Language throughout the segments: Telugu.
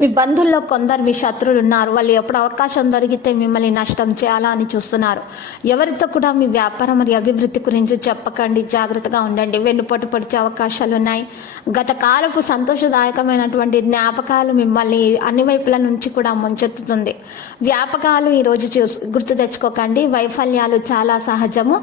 మీ బంధువుల్లో కొందరు మీ శత్రువులు ఉన్నారు. వాళ్ళు ఎప్పుడు అవకాశం దొరికితే మిమ్మల్ని నష్టం చేయాలా అని చూస్తున్నారు. ఎవరితో కూడా మీ వ్యాపారం మరియు అభివృద్ధి గురించి చెప్పకండి. జాగ్రత్తగా ఉండండి. వెన్నుపోటు పొడిచే అవకాశాలు ఉన్నాయి. గత కాలపు సంతోషదాయకమైనటువంటి జ్ఞాపకాలు మిమ్మల్ని అన్ని వైపుల నుంచి కూడా ముంచెత్తుతుంది. వ్యాపకాలు ఈరోజు చూసి గుర్తు తెచ్చుకోకండి. వైఫల్యాలు చాలా సహజము.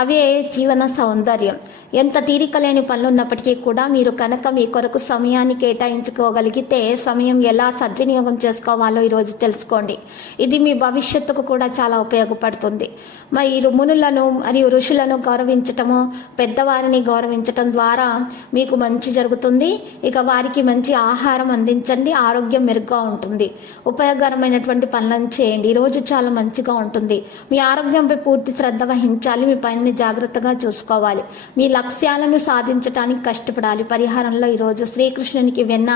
అవే జీవన సౌందర్యం. ఎంత తీరిక లేని పనులు ఉన్నప్పటికీ కూడా మీరు కనుక మీ కొరకు సమయాన్ని కేటాయించుకోగలిగితే సమయం ఎలా సద్వినియోగం చేసుకోవాలో ఈరోజు తెలుసుకోండి. ఇది మీ భవిష్యత్తుకు కూడా చాలా ఉపయోగపడుతుంది. మీరు మునులను మరియు ఋషులను గౌరవించటము పెద్దవారిని గౌరవించటం ద్వారా మీకు మంచి జరుగుతుంది. ఇక వారికి మంచి ఆహారం అందించండి. ఆరోగ్యం మెరుగ్గా ఉంటుంది. ఉపయోగకరమైనటువంటి పనులను చేయండి. ఈరోజు చాలా మంచిగా ఉంటుంది. మీ ఆరోగ్యంపై పూర్తి శ్రద్ధ వహించాలి. మీ పనిని జాగ్రత్తగా చూసుకోవాలి. మీ లక్ష్యాలను సాధించడానికి కష్టపడాలి. పరిహారంలో ఈరోజు శ్రీకృష్ణునికి వెన్న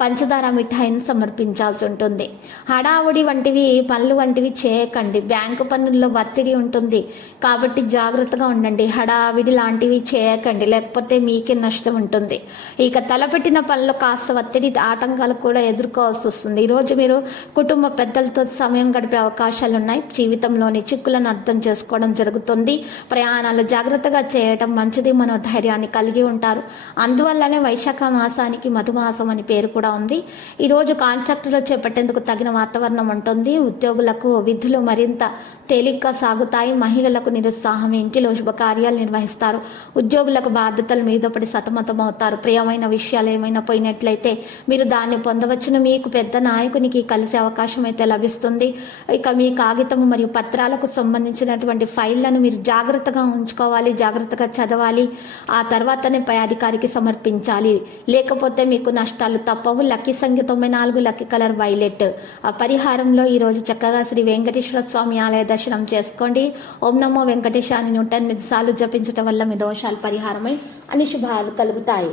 పంచదార మిఠాయిని సమర్పించాల్సి ఉంటుంది. హడావుడి వంటివి పనులు వంటివి చేయకండి. బ్యాంకు పనుల్లో ఒత్తిడి ఉంటుంది. కాబట్టి జాగ్రత్తగా ఉండండి. హడావిడి లాంటివి చేయకండి. లేకపోతే మీకే నష్టం ఉంటుంది. ఇక తలపెట్టిన పనులు కాస్త ఒత్తిడి ఆటంకాలు కూడా ఎదుర్కోవాల్సి వస్తుంది. ఈరోజు మీరు కుటుంబ పెద్దలతో సమయం గడిపే అవకాశాలు ఉన్నాయి జీవితంలోని చిక్కులను అర్థం చేసుకోవడం జరుగుతుంది. ప్రయాణాలు జాగ్రత్తగా చేయటం మంచిది మనోధైర్యాన్ని కలిగి ఉంటారు. అందువల్లనే వైశాఖ మాసానికి మధుమాసం అని పేరు కూడా ఉంది. ఈరోజు కాంట్రాక్టులు చేపట్టేందుకు తగిన వాతావరణం ఉంటుంది. ఉద్యోగులకు విధులు మరింత తేలిగ్గా సాగుతాయి. మహిళలకు నిరుత్సాహం ఇంటిలో శుభకార్యాలు నిర్వహిస్తారు. ఉద్యోగులకు బాధ్యతల మీద పడి సతమతం అవుతారు. ప్రియమైన విషయాలు ఏమైనా పోయినట్లయితే మీరు దాన్ని పొందవచ్చును. మీకు పెద్ద నాయకునికి కలిసే అవకాశం అయితే లభిస్తుంది. ఇక మీ కాగితము మరియు పత్రాలకు సంబంధించినటువంటి ఫైళ్ళను మీరు జాగ్రత్త జాగ్రత్తగా ఉంచుకోవాలి జాగ్రత్తగా చదవాలి. ఆ తర్వాతనే పై అధికారికి సమర్పించాలి. లేకపోతే మీకు నష్టాలు తప్పవు. లక్కీ సంఖ్య తొంభై నాలుగు లక్కీ కలర్ వైలెట్. ఆ పరిహారంలో ఈరోజు చక్కగా శ్రీ వెంకటేశ్వర స్వామి ఆలయ దర్శనం చేసుకోండి. ఓం నమో వెంకటేశాన్ని నూట ఎనిమిది సార్లు జపించటం వల్ల మీ దోషాలు పరిహారమై అని శుభాలు కలుగుతాయి.